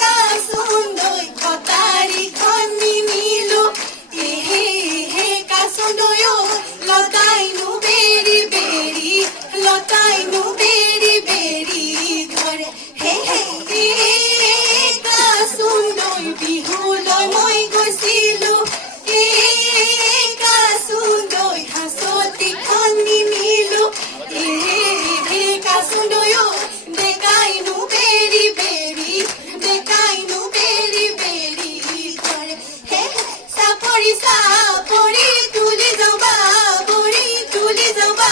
কাচুন্দৈ কটাৰীখন নিনিলো কাচুন্দৈ লতাইনো বেৰি বেৰি লতাইনো বেৰি বেৰি ধৰে কাচুন্দৈ বিহুলৈ মই গৈছিলো কাচুন্দৈ হাঁচতিখন নিনিলো কাচুন্দৈ দেখাইনো বেৰি বেৰি দেখাইনো বেৰি বেৰি ধৰে চাপৰি চাপৰি তুলি যাবা বৰি তুলি যাবা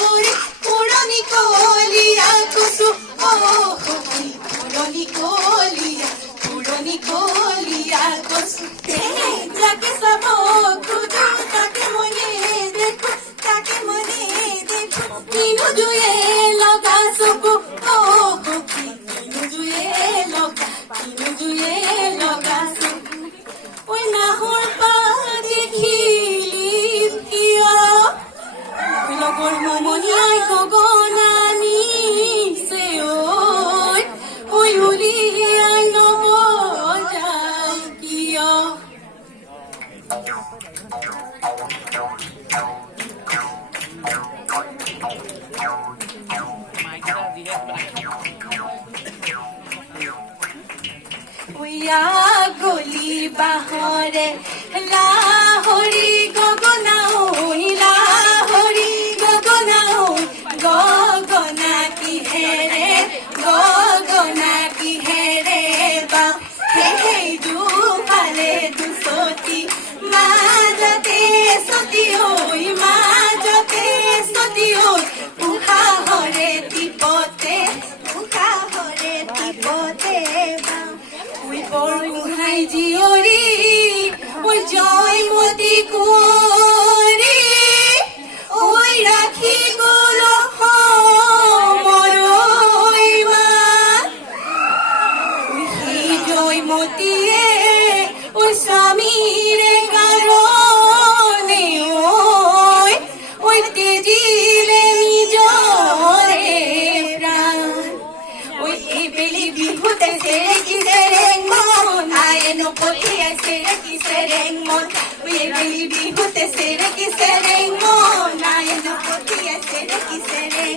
বৰি পুৰণি কলীয়া কচু পুৰণি কলীয়া কচু যাকে চাব খোজো তাকে মনে দেখো তাকে মনে দেখো কিনো জুয়ে লগা চকু কিনো জুয়ে লগা চকু ঐ নাহৰ পাত দেখিলি কিয় লগৰ মমনিয়াই গগনা নিছে ঐ উলিয়াই নবজাই কিয় গলি বাহৰে লাহৰি গগনা লাহৰি গগনা গগনা কিহেৰে বা দুফালে দুচতি মাজতে চতি উশাহৰে টিপতে বৰগোহাঁই জীয়ৰী জয়মতী কুঁৱৰী ৰাখি গল সেই জয়মতীয়ে স্বামীৰে কাৰণে তেজিলে নিজৰে প্ৰাণ এইবেলি বিহুতে চেৰেকি চেৰেং মন আয়েনো পঠিয়াই চেৰেকি চেৰেং মন এইবেলি বিহুতে চেৰেকি চেৰেং মন আয়েনো পঠিয়াই চেৰেকি চেৰেং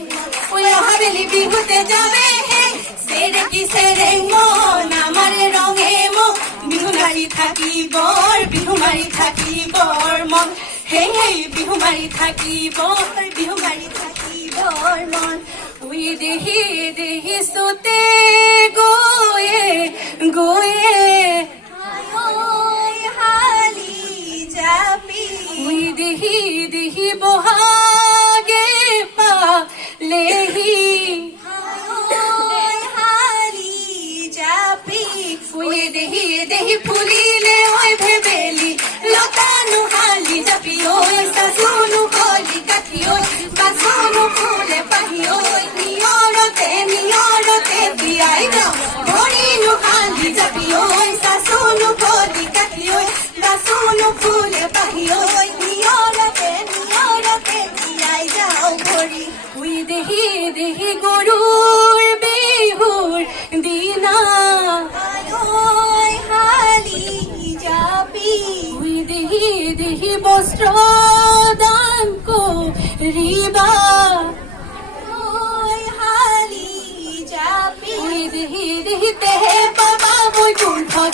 মন অহাবেলি বিহুতে যাবে হে চেৰেকি চেৰেং মন আমাৰে ৰঙে মন বিহু মাৰি থাকিবৰ মন বিহু মাৰি থাকিবৰ মন দেহি সোতে গয়ে হালি যাবি দেহি বহাগে পালেহি হালি যাবি দেহি ফুলিলে ভেবেলি লতানো হালি যাবি চাচুনো হলি কাঠি বাচনো ফুলে পাহি নিয়ৰতে বিয়াই যাওঁ ভৰিনো হালি যাবি চাচনো হলি কাঠি বাচনো ফুলে পাহি নিয়ৰতে বিয়াই যাওঁ ভৰি দেহি গৰুৰ বিহুৰ দিনা হালি যাবি দেহি বস্ত্ৰ দান কৰিবা হালি যাবি দেহি তেহে পাবা মই কুণ্ঠত